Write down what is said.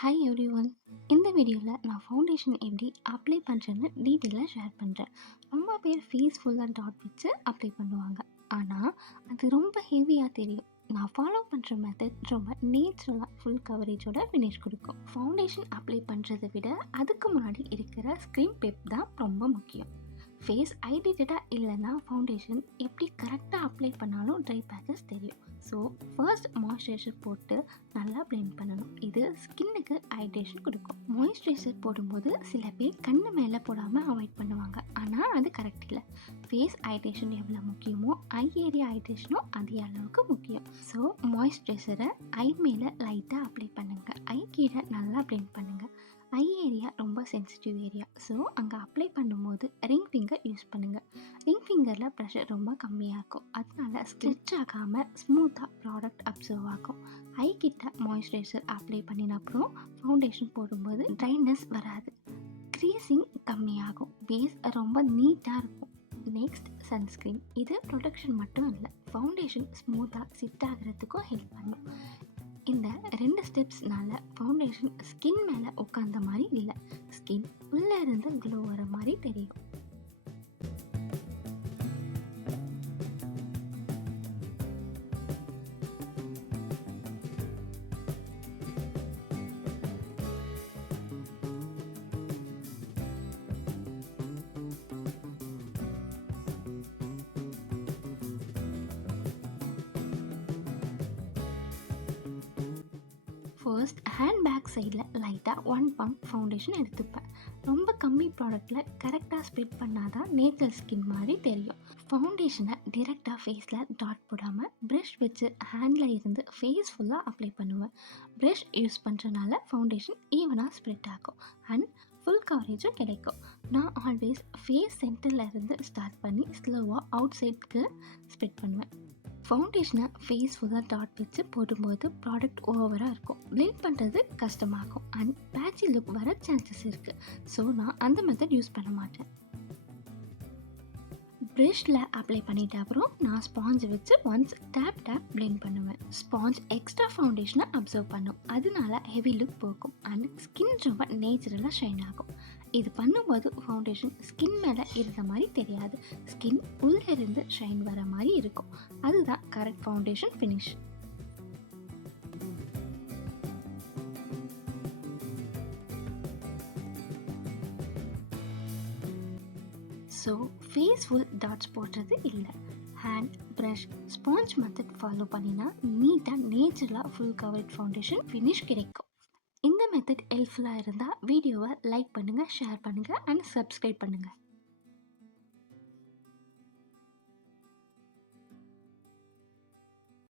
Hi everyone. இந்த வீடியோவில் நான் ஃபவுண்டேஷன் எப்படி அப்ளை பண்ணுறேன்னு டீட்டெயிலாக ஷேர் பண்ணுறேன். ரொம்ப பேர் ஃபேஸ் ஃபுல்லாக டாட் வச்சு அப்ளை பண்ணுவாங்க. ஆனால் அது ரொம்ப ஹெவியாக தெரியும். நான் ஃபாலோ பண்ணுற மெத்தட் ரொம்ப நேச்சுரலாக ஃபுல் கவரேஜோட ஃபினிஷ் கொடுக்கும். ஃபவுண்டேஷன் அப்ளை பண்ணுறதை விட அதுக்கு முன்னாடி இருக்கிற ஸ்க்ரீன் பெப் தான் ரொம்ப முக்கியம். ஃபேஸ் ஹைட்ரேட்டடாக இல்லைன்னா ஃபவுண்டேஷன் எப்படி கரெக்டாக அப்ளை பண்ணாலும் ட்ரை பேச்சஸ் தெரியும். ஸோ ஃபர்ஸ்ட் மாய்ஸ்சரைசர் போட்டு நல்லா பிளெண்ட் பண்ணணும். இது ஸ்கின்னுக்கு ஹைட்ரேஷன் கொடுக்கும். மாய்ஸ்சரைசர் போடும்போது சில பேர் கண்ணு மேலே போடாமல் அவாய்ட் பண்ணுவாங்க. ஆனால் அது கரெக்ட் இல்லை. ஃபேஸ் ஹைட்ரேஷன் எவ்வளோ முக்கியமோ ஐ ஏரியா ஹைட்ரேஷனும் அதே அளவுக்கு முக்கியம். ஸோ மாய்ஸ்சரைசரை ஐ மேலே லைட்டாக அப்ளை பண்ணுங்கள். ஐ கீழே நல்லா பிளெண்ட் பண்ணுங்கள். ஐ ஏரியா ரொம்ப சென்சிட்டிவ் ஏரியா. ஸோ அங்கே அப்ளை பண்ணும்போது ரிங் ஃபிங்கர் யூஸ் பண்ணுங்கள். ரிங் ஃபிங்கரில் ப்ரெஷர் ரொம்ப கம்மியாக இருக்கும். அதனால ஸ்ட்ரெச் ஆகாமல் ஸ்மூத்தாக ப்ராடக்ட் அப்சர்வ் ஆகும். ஐ கிட்ட மாய்ஸ்சரைசர் அப்ளை பண்ணின அப்புறம் ஃபவுண்டேஷன் போடும்போது ட்ரைனஸ் வராது, க்ரீஸிங் கம்மியாகும், பேஸ் ரொம்ப நீட்டாக இருக்கும். Next sunscreen. இது ப்ரொடெக்ஷன் மட்டும் இல்லை, ஃபவுண்டேஷன் ஸ்மூத்தாக சிட் ஆகிறதுக்கும் ஹெல்ப் பண்ணும். இந்த 2 ஸ்டெப்ஸ்னால ஃபவுண்டேஷன் ஸ்கின் மேலே உட்காந்த மாதிரி இல்லை, ஸ்கின் உள்ளே இருந்து க்ளோ வர மாதிரி தெரியும். ஃபர்ஸ்ட் ஹேண்ட் பேக் சைடில் லைட்டாக 1 பம்ப் ஃபவுண்டேஷன் எடுத்துப்பேன். ரொம்ப கம்மி ப்ராடக்டில் கரெக்டாக ஸ்ப்ரெட் பண்ணால் தான் நேச்சுரல் ஸ்கின் மாதிரி தெரியும். ஃபவுண்டேஷனை டிரெக்டாக ஃபேஸில் டாட் போடாமல் ப்ரஷ் வச்சு ஹேண்டில் இருந்து ஃபேஸ் ஃபுல்லாக அப்ளை பண்ணுவேன். ப்ரஷ் யூஸ் பண்ணுறனால ஃபவுண்டேஷன் ஈவனாக ஸ்ப்ரெட் ஆகும் அண்ட் ஃபுல் கவரேஜும் கிடைக்கும். நான் ஆல்வேஸ் ஃபேஸ் சென்டரில் இருந்து ஸ்டார்ட் பண்ணி ஸ்லோவாக அவுட் சைட்க்கு ஸ்ப்ரெட் பண்ணுவேன். ஃபவுண்டேஷனை ஃபேஸ் ஃபுல்லாக டாட் வச்சு போடும்போது ப்ராடக்ட் ஓவராக இருக்கும், பிளெண்ட் பண்ணுறது கஷ்டமாகும் அண்ட் பேட்சி லுக் வர சான்சஸ் இருக்குது. ஸோ நான் அந்த மெத்தட் யூஸ் பண்ண மாட்டேன். ப்ரஷில் அப்ளை பண்ணிட்ட அப்புறம் நான் ஸ்பாஞ்ச் வச்சு ஒன்ஸ் டேப் பிளெண்ட் பண்ணுவேன். ஸ்பாஞ்ச் எக்ஸ்ட்ரா ஃபவுண்டேஷனை அப்சர்வ் பண்ணும், அதனால ஹெவி லுக் போகும் அண்ட் ஸ்கின் ரொம்ப நேச்சுரலாக ஷைன் ஆகும். இது பண்ணும்போது ஃபவுண்டேஷன் ஸ்கின் மேலே இருந்த மாதிரி தெரியாது, ஸ்கின் உள்ளே இருந்து ஷைன் வர மாதிரி இருக்கும். அதுதான் correct foundation finish. So face full dots போடுறது இல்லை, hand, brush, sponge method follow பண்ணினா நீட்டாக நேச்சுரலாக ஃபுல் கவரேஜ் ஃபவுண்டேஷன் ஃபினிஷ் கிடைக்கும். இந்த மெத்தட் ஹெல்ப்ஃபுல்லாக இருந்தால் வீடியோவை லைக் பண்ணுங்கள், ஷேர் பண்ணுங்கள் அண்ட் சப்ஸ்கிரைப் பண்ணுங்கள்.